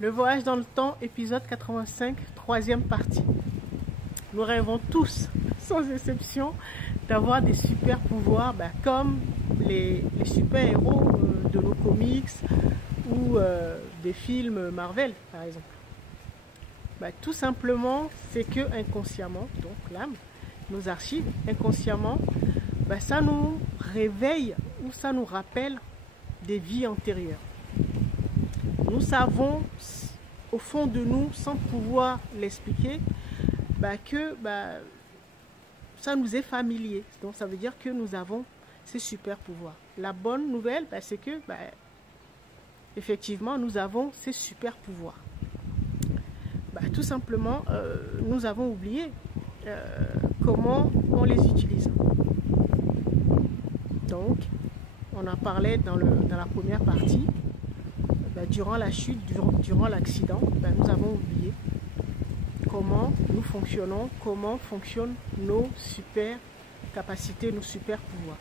Le voyage dans le temps, épisode 85, troisième partie. Nous rêvons tous, sans exception, d'avoir des super pouvoirs comme les super-héros de nos comics ou des films Marvel, par exemple. Tout simplement, c'est que inconsciemment, donc l'âme, nos archives, inconsciemment, ça nous réveille ou ça nous rappelle des vies antérieures. Nous savons au fond de nous, sans pouvoir l'expliquer, que ça nous est familier. Donc ça veut dire que nous avons ces super pouvoirs. La bonne nouvelle, c'est que effectivement, nous avons ces super pouvoirs. Tout simplement, nous avons oublié comment on les utilise. Donc, on en parlait dans la première partie. Durant la chute, durant l'accident, nous avons oublié comment nous fonctionnons, comment fonctionnent nos super capacités, nos super pouvoirs.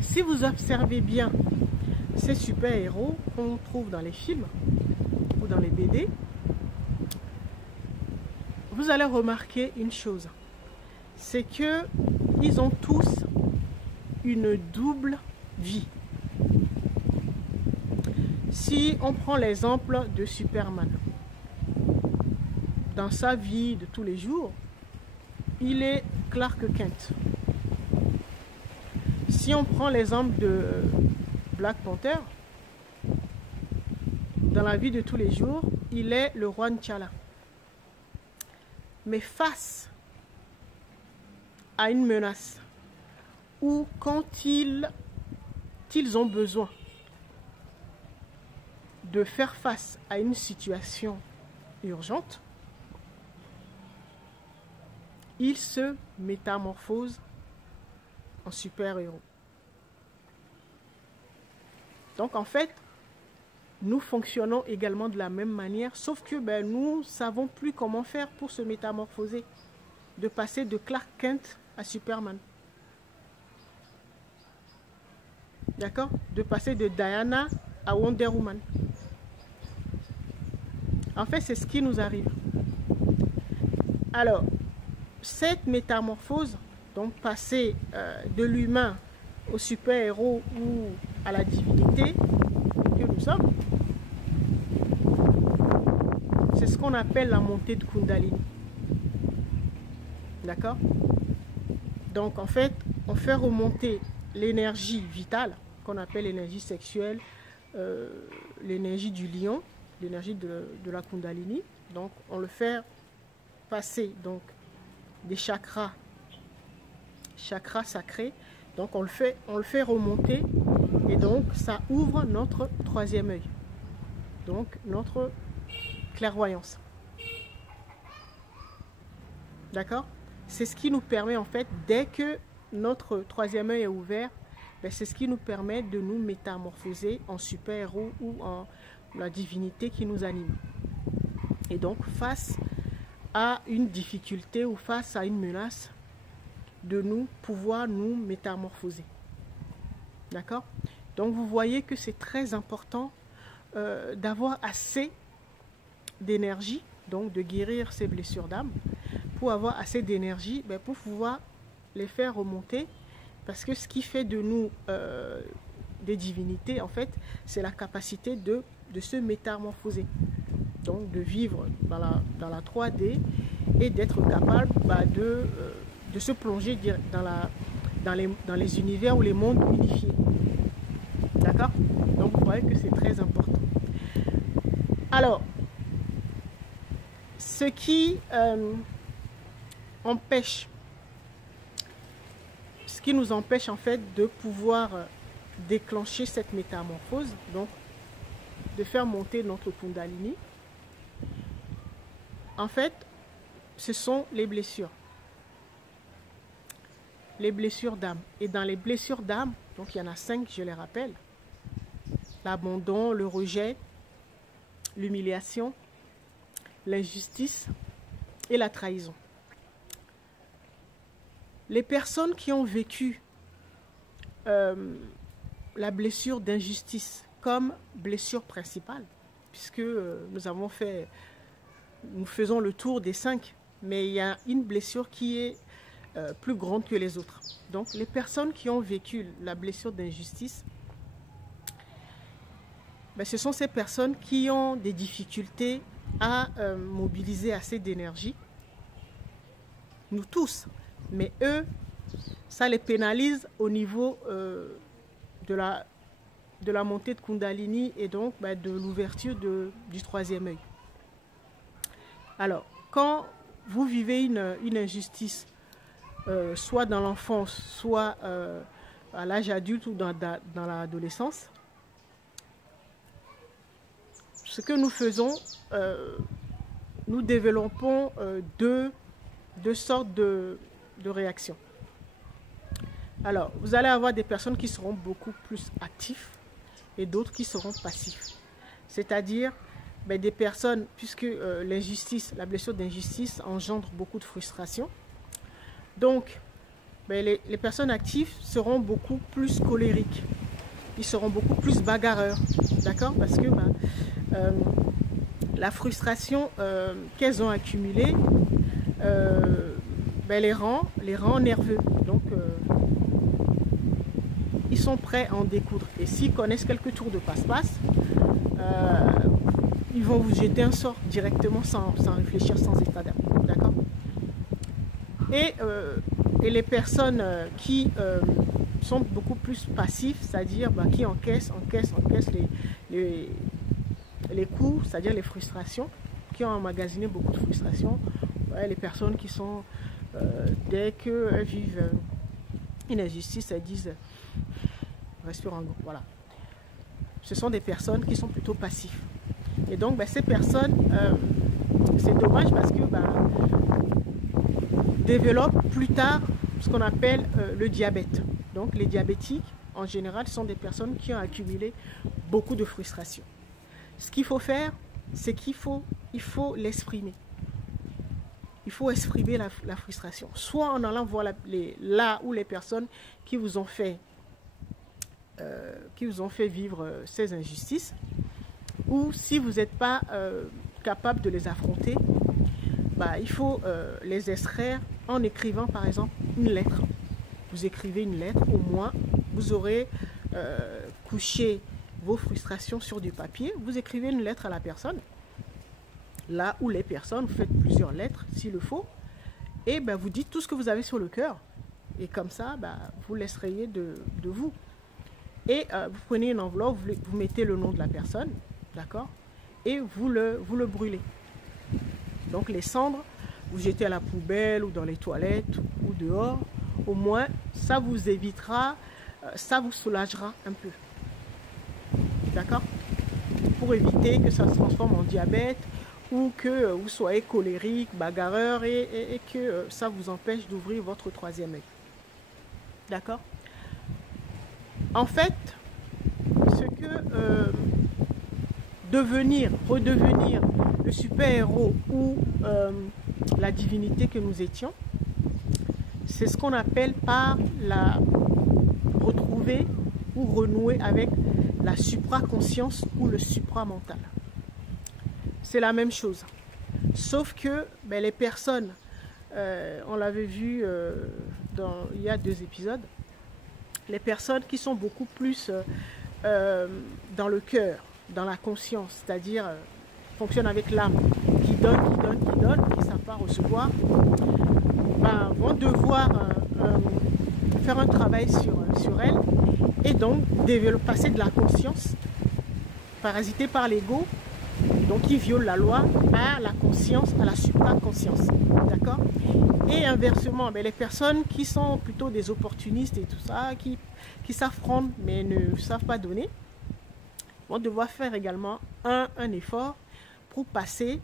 Si vous observez bien ces super héros qu'on trouve dans les films ou dans les BD, vous allez remarquer une chose, c'est que ils ont tous une double vie. Si on prend l'exemple de Superman, dans sa vie de tous les jours, il est Clark Kent. Si on prend l'exemple de Black Panther, dans la vie de tous les jours, il est le roi T'Challa. Mais face à une menace, ou quand ils ont besoin de faire face à une situation urgente, il se métamorphose en super-héros. Donc en fait, nous fonctionnons également de la même manière, sauf que nous ne savons plus comment faire pour se métamorphoser, de passer de Clark Kent à Superman. D'accord? De passer de Diana à Wonder Woman. En fait, c'est ce qui nous arrive. Alors, cette métamorphose, donc passer de l'humain au super-héros ou à la divinité que nous sommes, c'est ce qu'on appelle la montée de Kundalini. D'accord? Donc, en fait, on fait remonter l'énergie vitale, qu'on appelle l'énergie sexuelle, l'énergie du lion, l'énergie de la Kundalini. Donc, on le fait passer donc, des chakras sacrés. Donc, on le fait remonter et donc, ça ouvre notre troisième œil. Donc, notre clairvoyance. D'accord? C'est ce qui nous permet, en fait, dès que notre troisième œil est ouvert, c'est ce qui nous permet de nous métamorphoser en super-héros ou en la divinité qui nous anime. Et donc, face à une difficulté ou face à une menace, de nous pouvoir nous métamorphoser. D'accord? Donc, vous voyez que c'est très important d'avoir assez d'énergie, donc de guérir ces blessures d'âme, pour avoir assez d'énergie, pour pouvoir les faire remonter. Parce que ce qui fait de nous des divinités, en fait, c'est la capacité de se métamorphoser. Donc, de vivre dans la 3D et d'être capable de se plonger dans les univers ou les mondes unifiés. D'accord? Donc, vous voyez que c'est très important. Alors, ce qui nous empêche en fait de pouvoir déclencher cette métamorphose, donc de faire monter notre Kundalini, en fait, ce sont les blessures. Les blessures d'âme. Et dans les blessures d'âme, donc il y en a 5, je les rappelle. L'abandon, le rejet, l'humiliation, l'injustice et la trahison. Les personnes qui ont vécu la blessure d'injustice comme blessure principale, puisque nous faisons le tour des 5, mais il y a une blessure qui est plus grande que les autres. Donc les personnes qui ont vécu la blessure d'injustice, ben, ce sont ces personnes qui ont des difficultés à mobiliser assez d'énergie. Nous tous, mais eux, ça les pénalise au niveau de la montée de Kundalini et donc de l'ouverture du troisième œil. Alors, quand vous vivez une injustice, soit dans l'enfance, soit à l'âge adulte ou dans l'adolescence, ce que nous faisons, nous développons deux sortes de réactions. Alors, vous allez avoir des personnes qui seront beaucoup plus actives et d'autres qui seront passifs. C'est-à-dire des personnes, puisque l'injustice, la blessure d'injustice engendre beaucoup de frustration. Donc, les personnes actives seront beaucoup plus colériques. Ils seront beaucoup plus bagarreurs. D'accord? Parce que la frustration qu'elles ont accumulée les rend nerveux. Donc, ils sont prêts à en découdre. Et s'ils connaissent quelques tours de passe-passe, ils vont vous jeter un sort directement sans réfléchir, sans état d'âme. D'accord? Et les personnes qui sont beaucoup plus passifs, c'est-à-dire qui encaissent les coups, c'est-à-dire les frustrations, qui ont emmagasiné beaucoup de frustrations. Les personnes qui sont, dès qu'elles vivent une injustice, elles disent respire en gros. Voilà. Ce sont des personnes qui sont plutôt passives. Et donc, ces personnes, c'est dommage parce que développent plus tard ce qu'on appelle le diabète. Donc, les diabétiques, en général, sont des personnes qui ont accumulé beaucoup de frustration. Ce qu'il faut faire, c'est qu'il faut l'exprimer. Il faut exprimer la frustration. Soit en allant voir là où les personnes qui vous ont fait vivre ces injustices, ou si vous n'êtes pas capable de les affronter, il faut les extraire en écrivant par exemple une lettre. Vous écrivez une lettre, au moins vous aurez couché vos frustrations sur du papier, vous écrivez une lettre à la personne, là où les personnes, vous faites plusieurs lettres s'il le faut, et vous dites tout ce que vous avez sur le cœur, et comme ça, vous laisseriez de vous. Et vous prenez une enveloppe, vous mettez le nom de la personne, d'accord, et vous le brûlez. Donc les cendres, vous jetez à la poubelle ou dans les toilettes ou dehors, au moins ça vous évitera, ça vous soulagera un peu. D'accord? Pour éviter que ça se transforme en diabète ou que vous soyez colérique, bagarreur et que ça vous empêche d'ouvrir votre troisième œil. D'accord? En fait, ce que redevenir le super-héros ou la divinité que nous étions, c'est ce qu'on appelle par retrouver ou renouer avec la supraconscience ou le supramental. C'est la même chose. Sauf que les personnes, on l'avait vu il y a 2 épisodes, les personnes qui sont beaucoup plus dans le cœur, dans la conscience, c'est-à-dire fonctionnent avec l'âme, qui donne, qui ne savent pas recevoir, vont devoir faire un travail sur elles et donc passer de la conscience, parasitée par l'ego, donc qui viole la loi, à la conscience, à la supraconscience. D'accord? Et inversement, les personnes qui sont plutôt des opportunistes et tout ça, qui savent prendre mais ne savent pas donner, vont devoir faire également un effort pour passer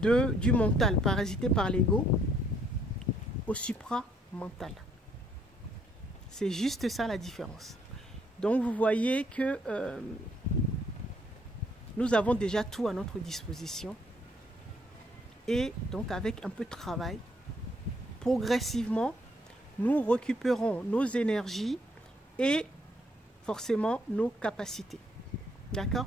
du mental parasité par l'ego au supramental. C'est juste ça la différence. Donc vous voyez que nous avons déjà tout à notre disposition et donc avec un peu de travail, progressivement, nous récupérons nos énergies et forcément nos capacités. D'accord ?